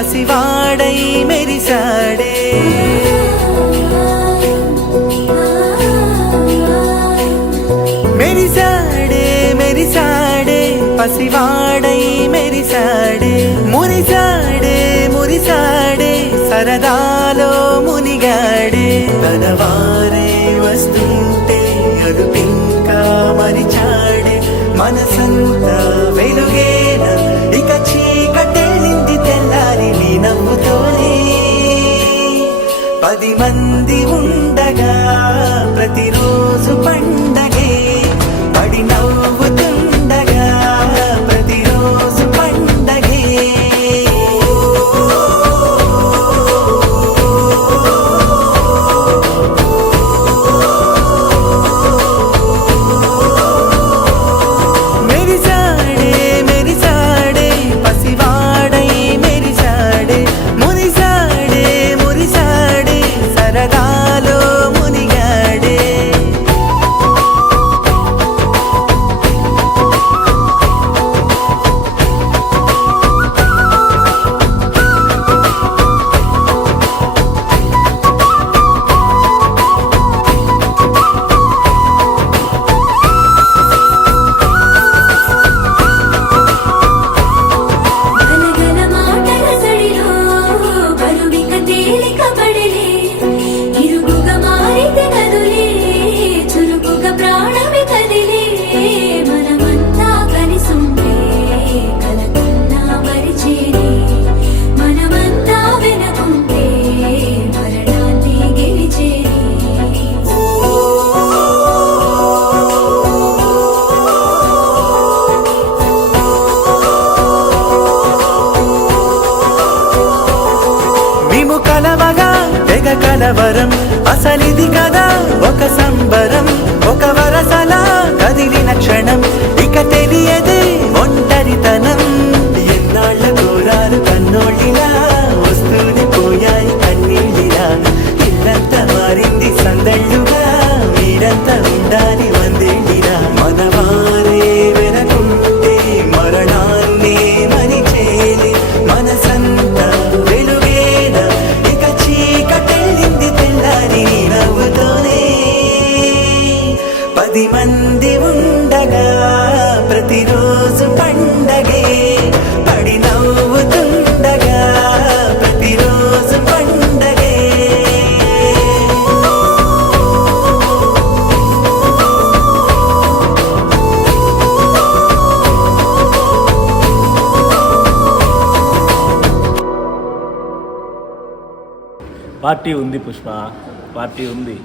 పసివాడై మెరిసాడే. మెరిసాడే మెరిసాడే పసివాడై మెరిసాడే. మురిసాడే మురిసాడే సరదాలో మునిగాడే. తనవారే వస్తుంటే అదుపింకా మరిచాడే. మనసంతా వెలుగేన ఇక చీకటెళ్ళింది తెల్లారి నీ నవ్వుతోనే. 10 మంది ఉండగా ప్రతిరోజు పండగే. పడి నవ్వుతుండగా ప్రతిరోజు పండగే. మెరిసాడే మెరిసాడే పసివాడై మెరిసాడే. మురిసాడే మురిసాడే సరదాలో మునిగాడే. గలగల మాటల సడిలో బరువిక తేలిక పడలే. ఇరుగుగా మారితే కదులే చురుకుగా ప్రాణమి కదిలే. మనమంతా కలిసుంటే కలకన్నా మరిచేనే. మనమంతా వెనకుంటే మరణాన్ని గెలిచేనే. మేము కలవగా తెగ కలవరం. అసలిది కదా ఒక సంబరం. ఒక వరసలా కదిలిన క్షణం ఇక తెలియదే ఒంటరితనం. ఎన్నాళ్ళ కోరాలు కన్నోళ్ళిలా వస్తూనే పోయాయి కన్నీళ్ళిలా. ఇల్లంతా మారింది సందళ్ళుగా మీరంతా ఉండాలి వందేళ్ళిలా. మనవారే వెనకుంటే మరణాన్నే మరిచేలే. మనసంతా వెలుగేన ఇక చీకటెళ్ళింది తెల్లారి నీ నవ్వుతోనే. 10 మంది ఉండగా ప్రతిరోజు పండగే. పడి నవ్వుతుండగా ప్రతిరోజు పండగే. పార్టీ ఉంది పుష్ప, పార్టీ ఉంది.